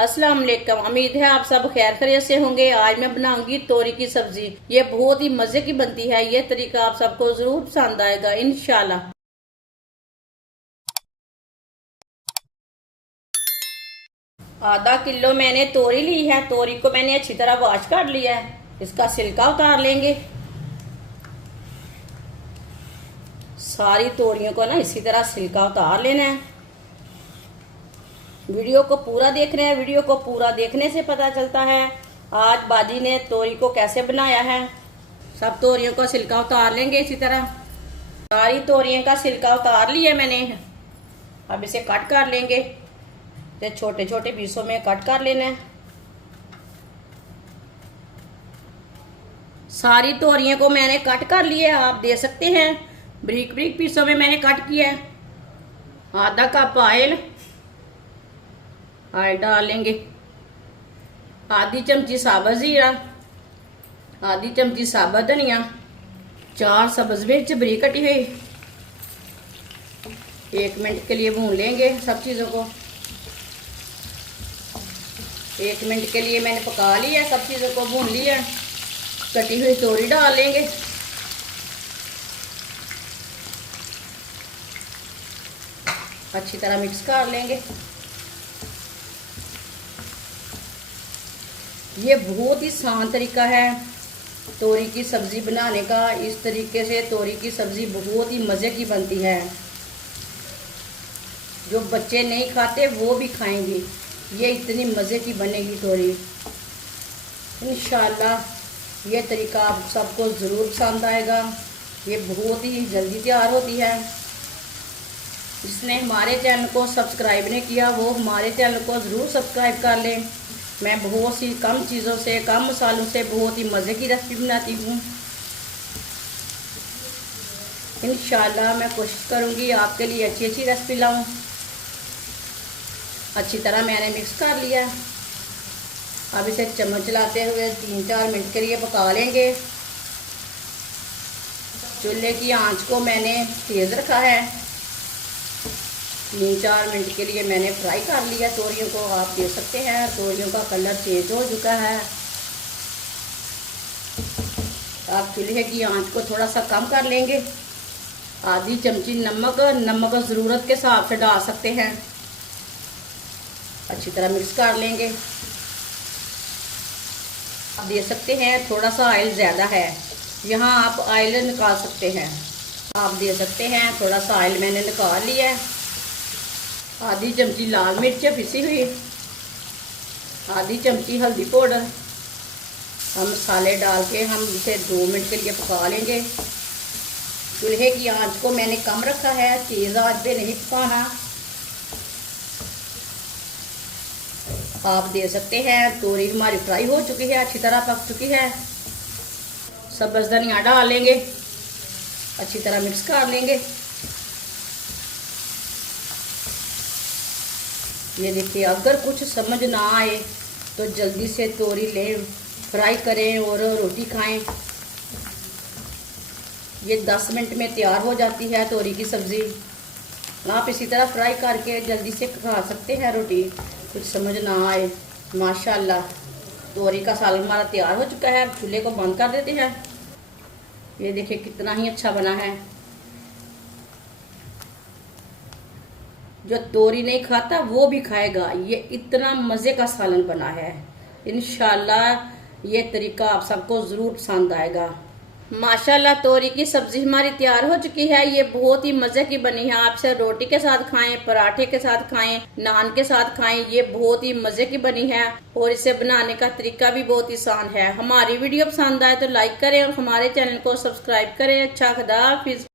अस्सलाम वालेकुम। उम्मीद है आप सब खैर खैरियत से होंगे। आज मैं बनाऊंगी तोरी की सब्जी। ये बहुत ही मजे की बनती है। ये तरीका आप सबको जरूर पसंद आएगा इंशाल्लाह। आधा किलो मैंने तोरी ली है। तोरी को मैंने अच्छी तरह वॉश कर लिया है। इसका छिलका उतार लेंगे। सारी तोरियों को ना इसी तरह छिलका उतार लेना है। वीडियो को पूरा देख रहे हैं। वीडियो को पूरा देखने से पता चलता है आज बाजी ने तोरी को कैसे बनाया है। सब तोरियों को छिलका उतार लेंगे इसी तरह। सारी तोरियों का छिलका उतार लिया मैंने। अब इसे कट कर लेंगे। तो छोटे छोटे पीसों में कट कर लेना है। सारी तोरियों को मैंने कट कर लिया। आप देख सकते हैं बारीक बारीक पीसों में मैंने कट किया है। आधा कप ऑयल डाल लेंगे। आधी चमची साबुत जीरा, आधी चमची साबुत धनिया, 4 सब्ज मिर्च बारीक कटी हुई। 1 मिनट के लिए भून लेंगे सब चीज़ों को। 1 मिनट के लिए मैंने पका लिया, सब चीज़ों को भून लिया। कटी हुई तोरी डाल लेंगे। अच्छी तरह मिक्स कर लेंगे। ये बहुत ही आसान तरीका है तोरी की सब्ज़ी बनाने का। इस तरीके से तोरी की सब्ज़ी बहुत ही मज़े की बनती है। जो बच्चे नहीं खाते वो भी खाएंगे। ये इतनी मज़े की बनेगी तोरी। इंशाल्लाह ये तरीका आप सबको ज़रूर पसंद आएगा। ये बहुत ही जल्दी तैयार होती है। जिसने हमारे चैनल को सब्सक्राइब नहीं किया वो हमारे चैनल को ज़रूर सब्सक्राइब कर लें। मैं बहुत सी कम चीज़ों से, कम मसालों से बहुत ही मज़े की रेसिपी बनाती हूँ। इंशाल्लाह मैं कोशिश करूँगी आपके लिए अच्छी अच्छी रेसिपी लाऊं। अच्छी तरह मैंने मिक्स कर लिया। अब इसे चम्मच चलाते हुए 3-4 मिनट के लिए पका लेंगे। चूल्हे की आंच को मैंने तेज़ रखा है। 3-4 मिनट के लिए मैंने फ्राई कर लिया तोरियों को। आप देख सकते हैं तोरियों का कलर चेंज हो चुका है। आप चूल्हे की आंच को थोड़ा सा कम कर लेंगे। आधी चमची नमक ज़रूरत के हिसाब से डाल सकते हैं। अच्छी तरह मिक्स कर लेंगे। आप देख सकते हैं थोड़ा सा ऑयल ज़्यादा है। यहाँ आप ऑयल निकाल सकते हैं। आप देख सकते हैं थोड़ा सा ऑयल मैंने निकाल लिया है। आधी चमची लाल मिर्च पिसी हुई, आधी चमची हल्दी पाउडर। हम मसाले डाल के हम इसे 2 मिनट के लिए पका लेंगे। चूल्हे की आंच को मैंने कम रखा है, तेज़ आंच पे नहीं पकाना। आप देख सकते हैं तोरी हमारी फ्राई हो चुकी है, अच्छी तरह पक चुकी है। सब्ज़ धनिया डाल लेंगे। अच्छी तरह मिक्स कर लेंगे। ये देखिए अगर कुछ समझ ना आए तो जल्दी से तोरी लें, फ्राई करें और रोटी खाएं। ये 10 मिनट में तैयार हो जाती है तोरी की सब्ज़ी। आप इसी तरह फ्राई करके जल्दी से खा सकते हैं रोटी। कुछ समझ ना आए। माशाल्लाह तोरी का सालन हमारा तैयार हो चुका है। अब चूल्हे को बंद कर देते हैं। ये देखिए कितना ही अच्छा बना है। जो तोरी नहीं खाता वो भी खाएगा। ये इतना मज़े का सालन बना है। इंशाल्लाह ये तरीका आप सबको ज़रूर पसंद आएगा। माशाल्लाह तोरी की सब्ज़ी हमारी तैयार हो चुकी है। ये बहुत ही मज़े की बनी है। आप इसे रोटी के साथ खाएं, पराठे के साथ खाएं, नान के साथ खाएं। ये बहुत ही मज़े की बनी है और इसे बनाने का तरीका भी बहुत ही आसान है। हमारी वीडियो पसंद आए तो लाइक करें और हमारे चैनल को सब्सक्राइब करें। अच्छा खुदा हाफिज़।